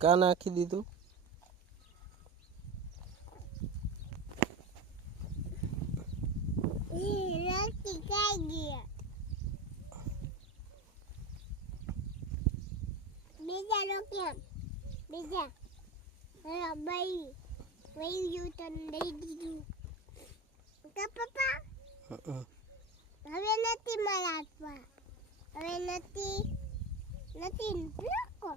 કા નાખી દીધું? બીજા લોકો બીજા ભાઈ વહી ગયું તને દઈ દીધું કે પપ્પા હવે નથી મારા હાથમાં હવે નથી લોકો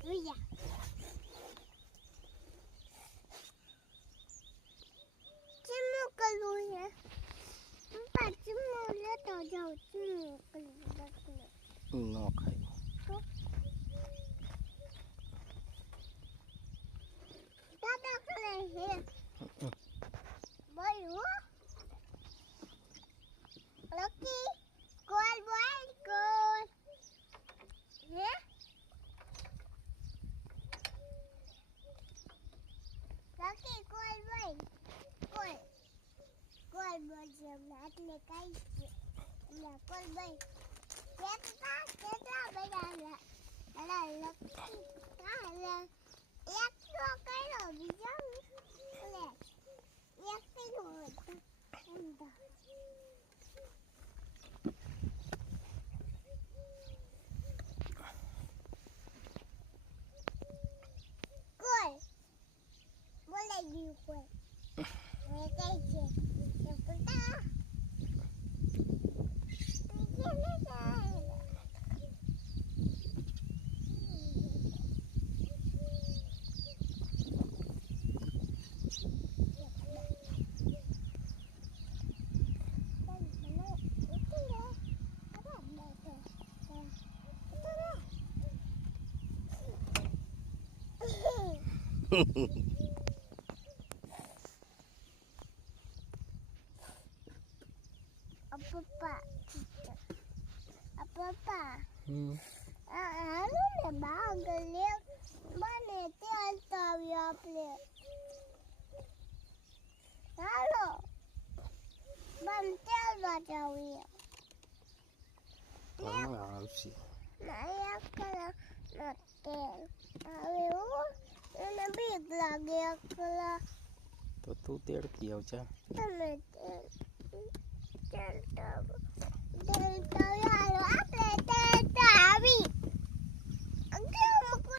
બીજા ચીમો કરવું છે પપ્પા ચીમો લેતો જાઉં ચીમો કરવું ન ખાય. દાદા કરે હે બોલ હો લકી કોલ બોલ કોલ હે લકી કોલ બોલ કોલ બોલ જે એટલે કઈ છે ના કોલ બોલ કેટલા બધા અલા લકી કાલે એક તો કર્યો બીજો લે એક કર્યો કોઈ બોલાઈ ગયું કોઈ હવે કઈ છે પપ્પા પપ્પા હાલો ને બાગ લે મને તેલ તો આવ્યો આપણે હાલો બન તેલ બચાવીએ આવશે ના એકલા તેલ હવે હું એને બીક લાગે એકલા તો તું તેડતી આવજા. તમે તેલ તો હાલો આપણે તેલ તો આવી